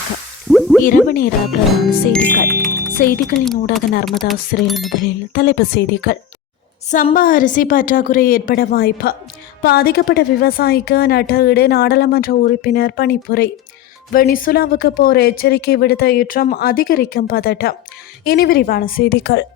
வணக்கம் இரவு நேர பிரதான செய்திகள். செய்திகளின் ஊடாக நர்மதா சிறையில் முதலில் தலைப்பு செய்திகள். சம்பா அரிசி பற்றாக்குறை ஏற்பட வாய்ப்பு. பாதிக்கப்பட்ட விவசாயிக்கு நட்டஈடு நாடாளுமன்ற உறுப்பினர் பணிப்புரை. வெனிசுலாவுக்கு போர் எச்சரிக்கை விடுத்த ஏற்றம் அதிகரிக்கும் பதட்டம். இனி விரிவான செய்திகள்.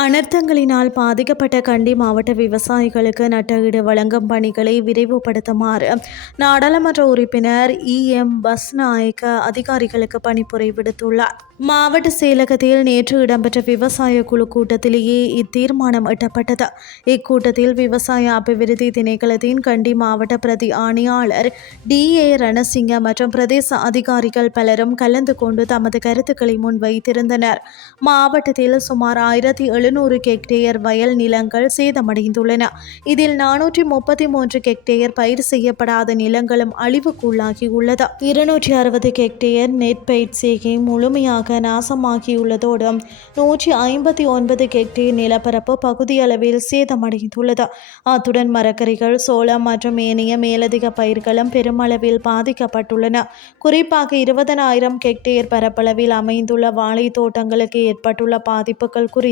அனர்த்தங்களினால் பாதிக்கப்பட்ட கண்டி மாவட்ட விவசாயிகளுக்கு நட்டஈடு வழங்கும் பணிகளை விரைவுபடுத்துமாறு நாடாளுமன்ற உறுப்பினர் இ. எம். பஸ்நாயக்க அதிகாரிகளுக்கு பணிப்புரை விடுத்துள்ளார். மாவட்ட செயலகத்தில் நேற்று இடம்பெற்ற விவசாய குழு கூட்டத்திலேயே இத்தீர்மானம் எட்டப்பட்டது. இக்கூட்டத்தில் விவசாய அபிவிருத்தி திணைக்களத்தின் கண்டி மாவட்ட பிரதி ஆணையாளர் டி. ஏ. ரணசிங்க மற்றும் பிரதேச அதிகாரிகள் பலரும் கலந்து கொண்டு தமது கருத்துக்களை முன்வைத்திருந்தனர். மாவட்டத்தில் சுமார் ஆயிரத்தி எழுநூறு ஹெக்டேயர் வயல் நிலங்கள் சேதமடைந்துள்ளன. இதில் நானூற்றி முப்பத்தி மூன்று ஹெக்டேயர் பயிர் செய்யப்படாத நிலங்களும் அழிவுக்குள்ளாகியுள்ளது. இருநூற்றி அறுபது ஹெக்டேயர் நெற்பயிர் செய்கை முழுமையாக நாசமாகியுள்ளதோடு நூற்றி ஐம்பத்தி ஒன்பது ஹெக்டேர் நிலப்பரப்பு பகுதியளவில் சேதமடைந்துள்ளது. அத்துடன் மரக்கறிகள் சோளம் மற்றும் ஏனைய மேலதிக பயிர்களும் பெருமளவில் பாதிக்கப்பட்டுள்ளன. குறிப்பாக இருபதனாயிரம் ஹெக்டேர் பரப்பளவில் அமைந்துள்ள வாழை தோட்டங்களுக்கு ஏற்பட்டுள்ள பாதிப்புகள் குறித்து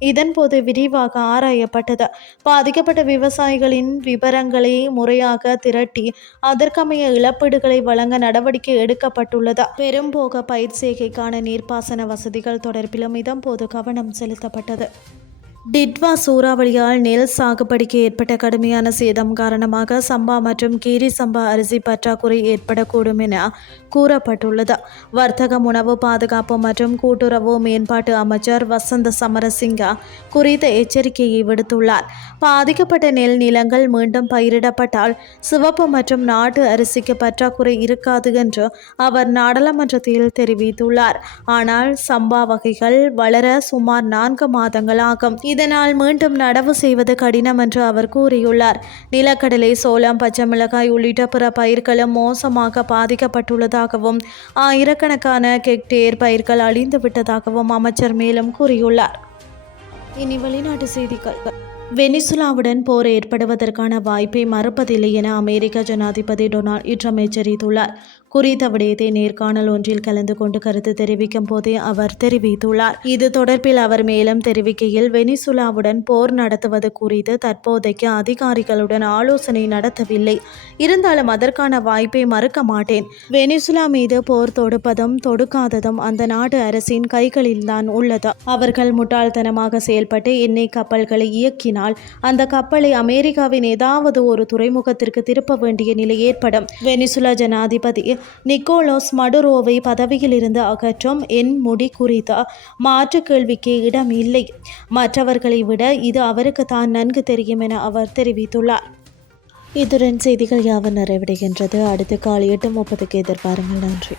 இதன்போது விரிவாக ஆராயப்பட்டது. பாதிக்கப்பட்ட விவசாயிகளின் விவரங்களை முறையாக திரட்டி அதற்கமைய இழப்பீடுகளை வழங்க நடவடிக்கை எடுக்கப்பட்டுள்ளது. பெரும்போக பயிர் செய்கைக்கான நீர்ப்பாசன வசதிகள் தொடர்பிலும் இதன்போது கவனம் செலுத்தப்பட்டது. டிட்வா சூறாவளியால் நெல் சாகுபடிக்கு ஏற்பட்ட கடுமையான சேதம் காரணமாக சம்பா மற்றும் கீரி சம்பா அரிசி பற்றாக்குறை ஏற்படக்கூடும் என கூறப்பட்டுள்ளது. வர்த்தகம் உணவு பாதுகாப்பு மற்றும் கூட்டுறவு மேம்பாட்டு அமைச்சர் வசந்த சமரசிங்கா குறித்த எச்சரிக்கையை விடுத்துள்ளார். பாதிக்கப்பட்ட நெல் நிலங்கள் மீண்டும் பயிரிடப்பட்டால் சிவப்பு மற்றும் நாட்டு அரிசிக்கு பற்றாக்குறை இருக்காது என்று அவர் நாடாளுமன்றத்தில் தெரிவித்துள்ளார். ஆனால் சம்பா வகைகள் வளர சுமார் நான்கு மாதங்கள் ஆகும் இதனால் மீண்டும் நடவு செய்வது கடினம் என்று அவர் கூறியுள்ளார். நிலக்கடலை சோளம் பச்சை மிளகாய் உள்ளிட்ட பிற பயிர்களும் மோசமாக பாதிக்கப்பட்டுள்ளதாகவும் ஆயிரக்கணக்கான கெக்டேர் பயிர்கள் அழிந்து விட்டதாகவும் அமைச்சர் மேலும் கூறியுள்ளார். இனி வெளிநாட்டு செய்திகள். வெனிசுலாவுடன் போர் ஏற்படுவதற்கான வாய்ப்பை மறுப்பதில்லை என அமெரிக்க ஜனாதிபதி டொனால்ட் ட்ரம்ப் எச்சரித்துள்ளார். குறித்த விடயத்தை நேர்காணல் ஒன்றில் கலந்து கொண்டு கருத்து தெரிவிக்கும் போதே அவர் தெரிவித்துள்ளார். இது தொடர்பில் அவர் மேலும் தெரிவிக்கையில் வெனிசுலாவுடன் போர் நடத்துவது குறித்து தற்போதைக்கு அதிகாரிகளுடன் ஆலோசனை நடத்தவில்லை. இருந்தாலும் அதற்கான வாய்ப்பை மறுக்க மாட்டேன். வெனிசுலா மீது போர் தொடுப்பதும் தொடுக்காததும் அந்த நாடு அரசின் கைகளில்தான் உள்ளது. அவர்கள் முட்டாள்தனமாக செயல்பட்டு எண்ணெய் கப்பல்களை இயக்கினால் அந்த கப்பலை அமெரிக்காவின் ஏதாவது ஒரு துறைமுகத்திற்கு திருப்ப வேண்டிய நிலை ஏற்படும். வெனிசுலா ஜனாதிபதி நிக்கோலோஸ் மடுரோவை பதவியிலிருந்து அகற்றும் என் முடி குறித்த மாற்று கேள்விக்கு இடம் இல்லை. மற்றவர்களை விட இது அவருக்கு தான் நன்கு தெரியும் என அவர் தெரிவித்துள்ளார். இத்துடன் செய்திகள் யாவும் நிறைவடைகின்றது. அடுத்து காலை எட்டு முப்பதுக்கு எதிர்பாருங்கள். நன்றி.